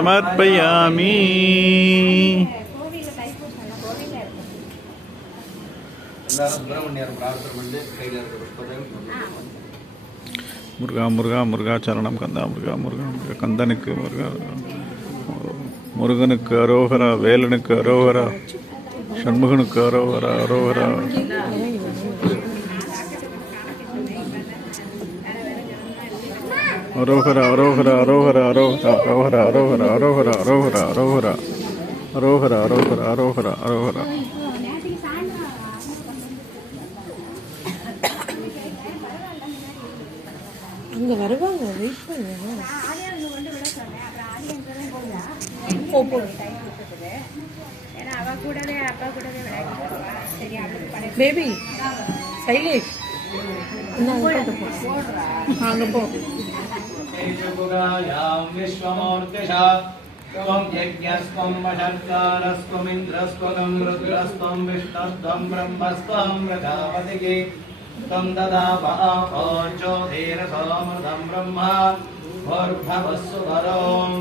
समर्पयामि। முருகா முருகா முருகா சரணம் கந்தா முருகா முருகா முருகா கந்தனுக்கு முருகா, முருகனுக்கு அரோகரா, வேலனுக்கு அரோகரா, சண்முகனுக்கு அரோகரா அரோகரா. அரோகரா அரோகரா அரோகரா அரோகரா அரோகரா அரோகரா அரோகரா அரோகரா அரோகரா அரோகரா அரோகரா அரோகரா அரோகரா. அங்கே வருவாங்க, வெயிட் பண்ணுங்க. பேபி சைலேஷ் அங்கே போ. त्वं यज्ञस्त्वं वषट्कारस्त्वं इन्द्रस्त्वं रुद्रस्त्वं विष्णुस्त्वं ब्रह्मस्त्वं प्रजापतिः त्वं ददावो ज्योतिरसोऽमृतं ब्रह्मा भूर्भुवस्सुवरों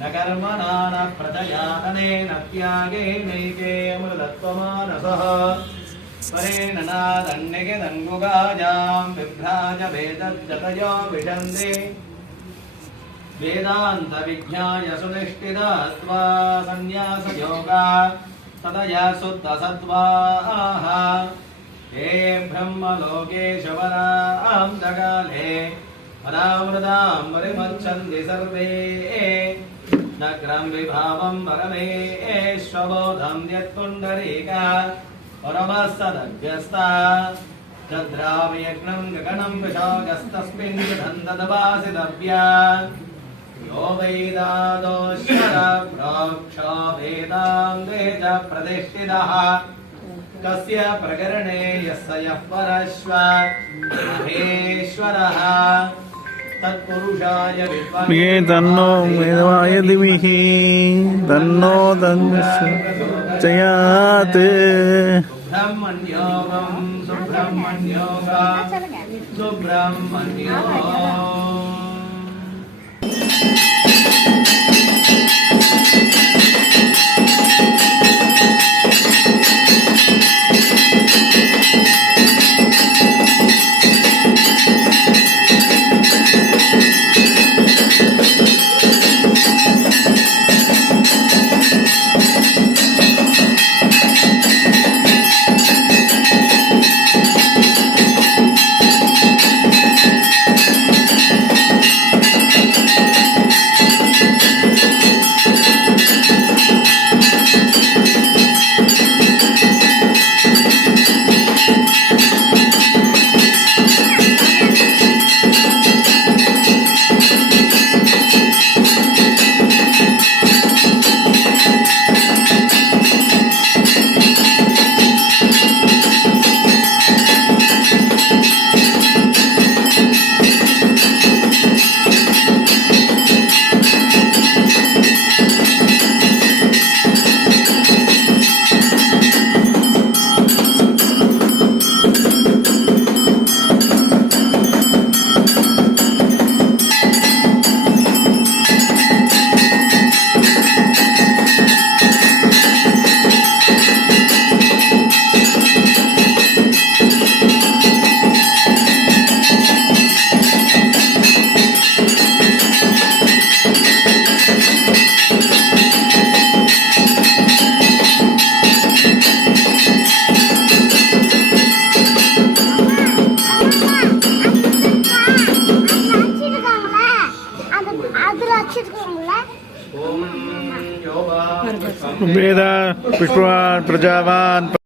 न कर्मणा न प्रजया अनेन त्यागेनैके अमृतत्वमानसः परेण नादन्निगिदङ्गुगाजां बिभ्राज वेदज्जतयो विशन्ति वेदांत विज्ञाय सुनिष्ठितत्वा संन्यासयोगा तदया शुद्ध सत्त्वाः हे ब्रह्मलोकेशवरां जगाले अनामृतां परिमच्छन्ति सर्वे नग्रं विभावं परमेश्वबोधं यत्पुण्डरीका परमस्तदभ्यस्ता तद्रावयज्ञं गगनं विशागस्तस्मिन् दन्ददवासितव्या यो वैदादोश्वरप्रोक्षो वेदाङ्गे च प्रतिष्ठितः कस्य प्रकरणे यस्य यः परश्व महेश्वरः तत्पुरुषाय विद्महे तन्नो मेदवाय धीमहि तन्नो प्रचोदयात्। सुब्रह्मण्योगं सुब्रह्मण्योगा सुब्रह्मण्यो। वेद पुष्पवान् प्रजावान्